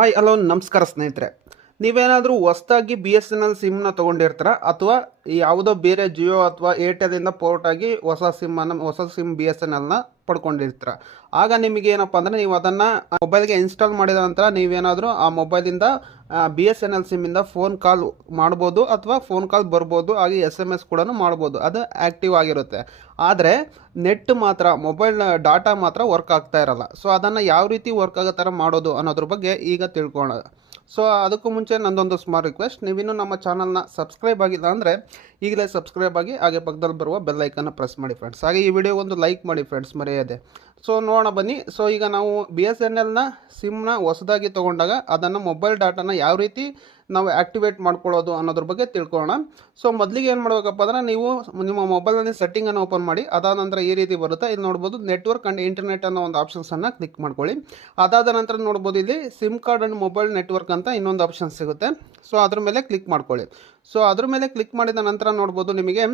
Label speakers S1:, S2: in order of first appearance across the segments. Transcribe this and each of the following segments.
S1: Hi, hello, ನಮಸ್ಕಾರ ಸ್ನೇಹಿತರೆ. ನೀವೇನಾದರೂ ಹೊಸ್ದಾಗಿ ಬಿ ಎಸ್ ಎನ್ ಎಲ್ ಸಿಮ್ನ ತೊಗೊಂಡಿರ್ತೀರ? ಅಥವಾ ಯಾವುದೋ ಬೇರೆ ಜಿಯೋ ಅಥವಾ ಏರ್ಟೆಲಿಂದ ಪೋರ್ಟ್ ಆಗಿ ಹೊಸ ಸಿಮ್ಮನ್ನು ಹೊಸ ಸಿಮ್ ಬಿ ಎಸ್ ಎನ್ ಎಲ್ನ ಪಡ್ಕೊಂಡಿರ್ತೀರ? ಆಗ ನಿಮಗೆ ಏನಪ್ಪ ಅಂದರೆ ನೀವು ಅದನ್ನು ಮೊಬೈಲ್ಗೆ ಇನ್ಸ್ಟಾಲ್ ಮಾಡಿದ ನಂತರ ನೀವೇನಾದರೂ ಆ ಮೊಬೈಲಿಂದ ಬಿ ಎಸ್ ಎನ್ ಎಲ್ ಸಿಮ್ಮಿಂದ ಫೋನ್ ಕಾಲ್ ಮಾಡ್ಬೋದು ಅಥವಾ ಫೋನ್ ಕಾಲ್ ಬರ್ಬೋದು, ಹಾಗೆ ಎಸ್ ಎಂ ಎಸ್ ಕೂಡ ಮಾಡ್ಬೋದು. ಅದು ಆ್ಯಕ್ಟಿವ್ ಆಗಿರುತ್ತೆ. ಆದರೆ ನೆಟ್ ಮಾತ್ರ ಮೊಬೈಲ್ ಡಾಟಾ ಮಾತ್ರ ವರ್ಕ್ ಆಗ್ತಾ ಇರಲ್ಲ. ಸೊ ಅದನ್ನು ಯಾವ ರೀತಿ ವರ್ಕ್ ಆಗೋ ಥರ ಮಾಡೋದು ಅನ್ನೋದ್ರ ಬಗ್ಗೆ ಈಗ ತಿಳ್ಕೊಳ್ಳೋಣ. ಸೊ ಅದಕ್ಕೂ ಮುಂಚೆ ನಂದೊಂದು ಸ್ಮಾಲ್ ರಿಕ್ವೆಸ್ಟ್ ನೀವಿನ್ನೂ ನಮ್ಮ ಚಾನಲ್ನ ಸಬ್ಸ್ಕ್ರೈಬ್ ಆಗಿಲ್ಲ ಅಂದರೆ ಈಗಲೇ ಸಬ್ಸ್ಕ್ರೈಬ್ ಆಗಿ ಹಾಗೆ ಪಕ್ಕದಲ್ಲಿ ಬರುವ ಬೆಲ್ ಐಕನ್ನ ಪ್ರೆಸ್ ಮಾಡಿ ಫ್ರೆಂಡ್ಸ್ ಹಾಗೆ ಈ ವಿಡಿಯೋ ಒಂದು ಲೈಕ್ ಮಾಡಿ ಫ್ರೆಂಡ್ಸ್ ಮರೆಯದೆ. ಸೊ ನೋಡೋಣ, ಬನ್ನಿ. ಸೊ ಈಗ ನಾವು ಬಿ ಎಸ್ ಎನ್ ಎಲ್ನ ಸಿಮ್ನ ಹೊಸದಾಗಿ ತೊಗೊಂಡಾಗ ಅದನ್ನು ಮೊಬೈಲ್ ಡಾಟಾನ ಯಾವ ರೀತಿ ನಾವು ಆ್ಯಕ್ಟಿವೇಟ್ ಮಾಡ್ಕೊಳ್ಳೋದು ಅನ್ನೋದ್ರ ಬಗ್ಗೆ ತಿಳ್ಕೊಳ್ಳೋಣ. ಸೊ ಮೊದಲಿಗೆ ಏನು ಮಾಡಬೇಕಪ್ಪ ಅಂದರೆ ನೀವು ನಿಮ್ಮ ಮೊಬೈಲ್ನಲ್ಲಿ ಸೆಟ್ಟಿಂಗನ್ನು ಓಪನ್ ಮಾಡಿ, ಅದಾದ ನಂತರ ಈ ರೀತಿ ಬರುತ್ತೆ. ಇಲ್ಲಿ ನೋಡ್ಬೋದು ನೆಟ್ವರ್ಕ್ ಆ್ಯಂಡ್ ಇಂಟರ್ನೆಟ್ ಅನ್ನೋ ಒಂದು ಆಪ್ಷನ್ಸನ್ನು ಕ್ಲಿಕ್ ಮಾಡ್ಕೊಳ್ಳಿ. ಅದಾದ ನಂತರ ನೋಡ್ಬೋದು ಇಲ್ಲಿ SIM card and mobile network ಅಂತ ಇನ್ನೊಂದು ಆಪ್ಷನ್ ಸಿಗುತ್ತೆ. ಸೊ ಅದ್ರ ಮೇಲೆ ಕ್ಲಿಕ್ ಮಾಡ್ಕೊಳ್ಳಿ. ಸೊ ಅದ್ರ ಮೇಲೆ ಕ್ಲಿಕ್ ಮಾಡಿದ ನಂತರ ನೋಡ್ಬೋದು ನಿಮಗೆ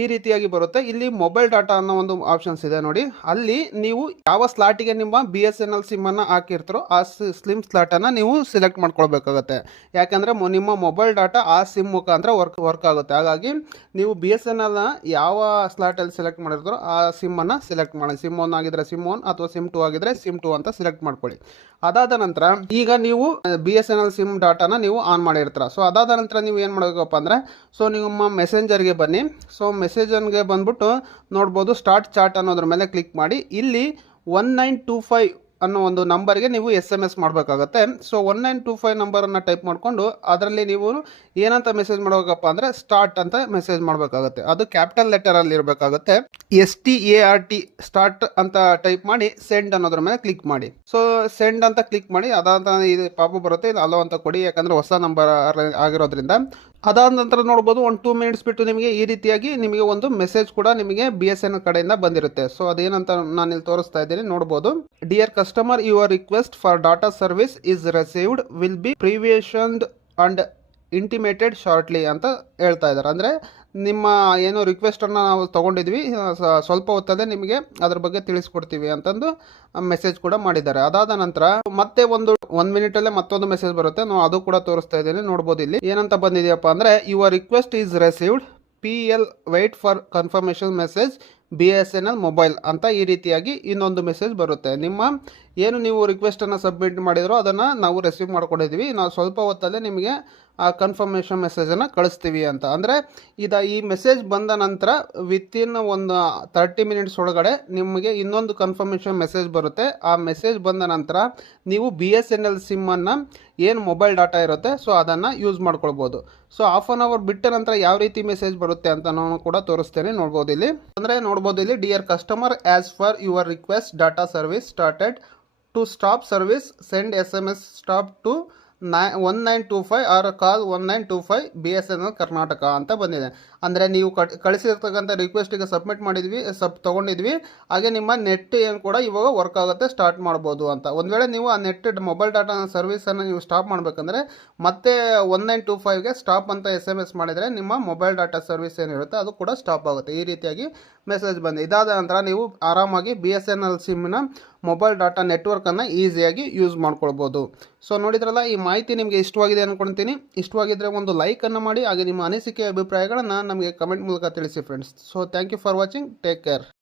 S1: ಈ ರೀತಿಯಾಗಿ ಬರುತ್ತೆ. ಇಲ್ಲಿ ಮೊಬೈಲ್ ಡಾಟಾ ಅನ್ನೋ ಒಂದು ಆಪ್ಷನ್ಸ್ ಇದೆ ನೋಡಿ. ಅಲ್ಲಿ ನೀವು ಯಾವ ಸ್ಲಾಟಿಗೆ ನಿಮ್ಮ ಬಿ ಎಸ್ ಎನ್ ಎಲ್ ಸಿಮ್ಮನ್ನು ಹಾಕಿರ್ತಾರೋ ಆ ಸ್ಲಿಮ್ ಸ್ಲಾಟನ್ನು ನೀವು ಸೆಲೆಕ್ಟ್ ಮಾಡ್ಕೊಳ್ಬೇಕಾಗತ್ತೆ. ಯಾಕಂದರೆ ನಿಮ್ಮ ಮೊಬೈಲ್ ಡಾಟಾ ಆ ಸಿಮ್ ಮುಖಾಂತರ ವರ್ಕ್ ವರ್ಕ್ ಆಗುತ್ತೆ. ಹಾಗಾಗಿ ನೀವು ಬಿ ಎಸ್ ಎನ್ ಎಲ್ನ ಯಾವ ಸ್ಲಾಟಲ್ಲಿ ಸೆಲೆಕ್ಟ್ ಮಾಡಿರ್ತಾರೋ ಆ ಸಿಮ್ಮನ್ನು ಸೆಲೆಕ್ಟ್ ಮಾಡಿ. ಸಿಮ್ ಒನ್ ಆಗಿದ್ರೆ ಸಿಮ್ ಒನ್ ಅಥವಾ ಸಿಮ್ ಟು ಆಗಿದ್ರೆ ಸಿಮ್ ಟು ಅಂತ ಸೆಲೆಕ್ಟ್ ಮಾಡ್ಕೊಳ್ಳಿ. ಅದಾದ ನಂತರ ಈಗ ನೀವು B S N L SIM ಡಾಟಾನ ನೀವು ಆನ್ ಮಾಡಿರ್ತೀರ. ಸೊ ಅದಾದ ನಂತರ ನೀವು ಏನು ಮಾಡಬೇಕಪ್ಪ ಅಂದರೆ ಸೊ ನಿಮ್ಮ ಮೆಸೆಂಜರ್ಗೆ ಬನ್ನಿ. ಸೊ ಮೆಸೇಜನ್ಗೆ ಬಂದ್ಬಿಟ್ಟು ನೋಡ್ಬೋದು ಸ್ಟಾರ್ಟ್ ಚಾಟ್ ಅನ್ನೋದ್ರ ಮೇಲೆ ಕ್ಲಿಕ್ ಮಾಡಿ. ಇಲ್ಲಿ ಒನ್ ನೈನ್ ಟೂ ಫೈವ್ ಅನ್ನೋ ಒಂದು ನಂಬರ್ಗೆ ನೀವು ಎಸ್ ಎಂ ಎಸ್ ಮಾಡಬೇಕಾಗತ್ತೆ. So one nine two five ನಂಬರನ್ನು ಟೈಪ್ ಮಾಡಿಕೊಂಡು ಅದರಲ್ಲಿ ನೀವು ಏನಂತ ಮೆಸೇಜ್ ಮಾಡಬೇಕಪ್ಪ ಅಂದರೆ ಸ್ಟಾರ್ಟ್ ಅಂತ ಮೆಸೇಜ್ ಮಾಡಬೇಕಾಗತ್ತೆ. ಅದು ಕ್ಯಾಪಿಟಲ್ ಲೆಟರಲ್ಲಿ ಇರಬೇಕಾಗುತ್ತೆ. S T A R T start ಅಂತ ಟೈಪ್ ಮಾಡಿ ಸೆಂಡ್ ಅನ್ನೋದ್ರ ಮೇಲೆ ಕ್ಲಿಕ್ ಮಾಡಿ. ಸೊ ಸೆಂಡ್ ಅಂತ ಕ್ಲಿಕ್ ಮಾಡಿ ಅದಾದ ಇದು ಪಾಪ ಬರುತ್ತೆ ಇಲ್ಲಿ ಅಲೋ ಅಂತ ಕೊಡಿ. ಯಾಕಂದರೆ ಹೊಸ ನಂಬರ್ ಆಗಿರೋದ್ರಿಂದ. ಅದಾದ ನಂತರ ನೋಡ್ಬೋದು ಒಂದು ಟೂ ಮಿನಿಟ್ಸ್ ಬಿಟ್ಟು ನಿಮಗೆ ಈ ರೀತಿಯಾಗಿ ನಿಮಗೆ ಒಂದು ಮೆಸೇಜ್ ಕೂಡ ನಿಮಗೆ ಬಿ ಎಸ್ ಎನ್ ಕಡೆಯಿಂದ ಬಂದಿರುತ್ತೆ. ಸೊ ಅದೇನಂತ ನಾನು ಇಲ್ಲಿ ತೋರಿಸ್ತಾ ಇದ್ದೀನಿ, ನೋಡ್ಬೋದು. Dear customer your request for data service is received will be provisioned and intimated shortly ಅಂತ ಹೇಳ್ತಾ ಇದ್ದಾರೆ. ಅಂದರೆ ನಿಮ್ಮ ಏನು ರಿಕ್ವೆಸ್ಟನ್ನು ನಾವು ತೊಗೊಂಡಿದ್ವಿ ಸ್ವಲ್ಪ ಹೊತ್ತಾದ್ರೆ ನಿಮಗೆ ಅದ್ರ ಬಗ್ಗೆ ತಿಳಿಸ್ಕೊಡ್ತೀವಿ ಅಂತಂದು ಮೆಸೇಜ್ ಕೂಡ ಮಾಡಿದ್ದಾರೆ. ಅದಾದ ನಂತರ ಮತ್ತೆ ಒಂದು ಒನ್ ಮಿನಿಟಲ್ಲೇ ಮತ್ತೊಂದು ಮೆಸೇಜ್ ಬರುತ್ತೆ. ನಾವು ಅದು ಕೂಡ ತೋರಿಸ್ತಾ ಇದ್ದೀನಿ. ನೋಡ್ಬೋದು ಇಲ್ಲಿ. ಏನಂತ ಬಂದಿದೆಯಪ್ಪ ಅಂದ್ರೆ your request is received P L wait for confirmation message B S N L mobile ಅಂತ ಈ ರೀತಿಯಾಗಿ ಇನ್ನೊಂದು ಮೆಸೇಜ್ ಬರುತ್ತೆ. ನಿಮ್ಮ ಏನು ನೀವು ರಿಕ್ವೆಸ್ಟನ್ನು ಸಬ್ಮಿಟ್ ಮಾಡಿದರೋ ಅದನ್ನು ನಾವು ರಿಸೀವ್ ಮಾಡ್ಕೊಂಡಿದ್ದೀವಿ ನಾವು ಸ್ವಲ್ಪ ಹೊತ್ತಲ್ಲೇ ನಿಮಗೆ ಆ ಕನ್ಫರ್ಮೇಷನ್ ಮೆಸೇಜನ್ನು ಕಳಿಸ್ತೀವಿ ಅಂತ. ಅಂದರೆ ಇದು ಈ ಮೆಸೇಜ್ ಬಂದ ನಂತರ ವಿತಿನ್ ಒಂದು ತರ್ಟಿ ಮಿನಿಟ್ಸ್ ಒಳಗಡೆ ನಿಮಗೆ ಇನ್ನೊಂದು ಕನ್ಫರ್ಮೇಷನ್ ಮೆಸೇಜ್ ಬರುತ್ತೆ. ಆ ಮೆಸೇಜ್ ಬಂದ ನಂತರ ನೀವು ಬಿ ಎಸ್ ಎನ್ ಎಲ್ ಸಿಮ್ಮನ್ನು ಏನು ಮೊಬೈಲ್ ಡಾಟಾ ಇರುತ್ತೆ ಸೊ ಅದನ್ನು ಯೂಸ್ ಮಾಡ್ಕೊಳ್ಬೋದು. ಸೊ ಹಾಫ್ ಆನ್ ಅವರ್ ಬಿಟ್ಟ ನಂತರ ಯಾವ ರೀತಿ ಮೆಸೇಜ್ ಬರುತ್ತೆ ಅಂತ ನಾನು ಕೂಡ ತೋರಿಸ್ತೇನೆ, ನೋಡ್ಬೋದು ಇಲ್ಲಿ. ಅಂದರೆ ನೋಡ್ಬೋದು ಇಲ್ಲಿ dear customer as for your request data service started to stop service send S M S stop to ನೈ one nine two five or call one nine two five B S N L Karnataka ಅಂತ ಬಂದಿದೆ. ಅಂದರೆ ನೀವು cut ಕಳಿಸಿರ್ತಕ್ಕಂಥ ರಿಕ್ವೆಸ್ಟಿಗೆ submit ಮಾಡಿದ್ವಿ ಸಬ್ ತೊಗೊಂಡಿದ್ವಿ. ಹಾಗೆ ನಿಮ್ಮ ನೆಟ್ ಏನು ಕೂಡ ಇವಾಗ ವರ್ಕ್ ಆಗುತ್ತೆ ಸ್ಟಾರ್ಟ್ ಮಾಡ್ಬೋದು ಅಂತ. ಒಂದು ವೇಳೆ ನೀವು ಆ ನೆಟ್ ಮೊಬೈಲ್ ಡಾಟಾ ಸರ್ವಿಸನ್ನು ನೀವು ಸ್ಟಾಪ್ ಮಾಡಬೇಕಂದ್ರೆ ಮತ್ತೆ ಒನ್ ನೈನ್ ಟೂ ಫೈವ್ಗೆ ಸ್ಟಾಪ್ ಅಂತ ಎಸ್ ಎಂ ಎಸ್ ಮಾಡಿದರೆ ನಿಮ್ಮ ಮೊಬೈಲ್ ಡಾಟಾ ಸರ್ವಿಸ್ ಏನಿರುತ್ತೆ ಅದು ಕೂಡ ಸ್ಟಾಪ್ ಆಗುತ್ತೆ. ಈ ರೀತಿಯಾಗಿ ಮೆಸೇಜ್ ಬಂದಿದೆ. ಇದಾದ ನಂತರ ನೀವು ಆರಾಮಾಗಿ ಬಿ ಎಸ್ ಎನ್ ಎಲ್ ಸಿಮ್ನ ಮೊಬೈಲ್ ಡಾಟಾ ನೆಟ್ವರ್ಕನ್ನು ಈಸಿಯಾಗಿ ಯೂಸ್ ಮಾಡ್ಕೊಳ್ಬೋದು. ಸೊ ನೋಡಿದ್ರಲ್ಲ, ಈ ಮಾಹಿತಿ ನಿಮಗೆ ಇಷ್ಟವಾಗಿದೆ ಅಂದ್ಕೊಳ್ತೀನಿ ಇಷ್ಟವಾಗಿದ್ದರೆ ಒಂದು ಲೈಕನ್ನು ಮಾಡಿ, ಹಾಗೆ ನಿಮ್ಮ ಅನಿಸಿಕೆ, ಅಭಿಪ್ರಾಯಗಳನ್ನು ನಮಗೆ ಕಮೆಂಟ್ ಮೂಲಕ ತಿಳಿಸಿ friends so thank you for watching take care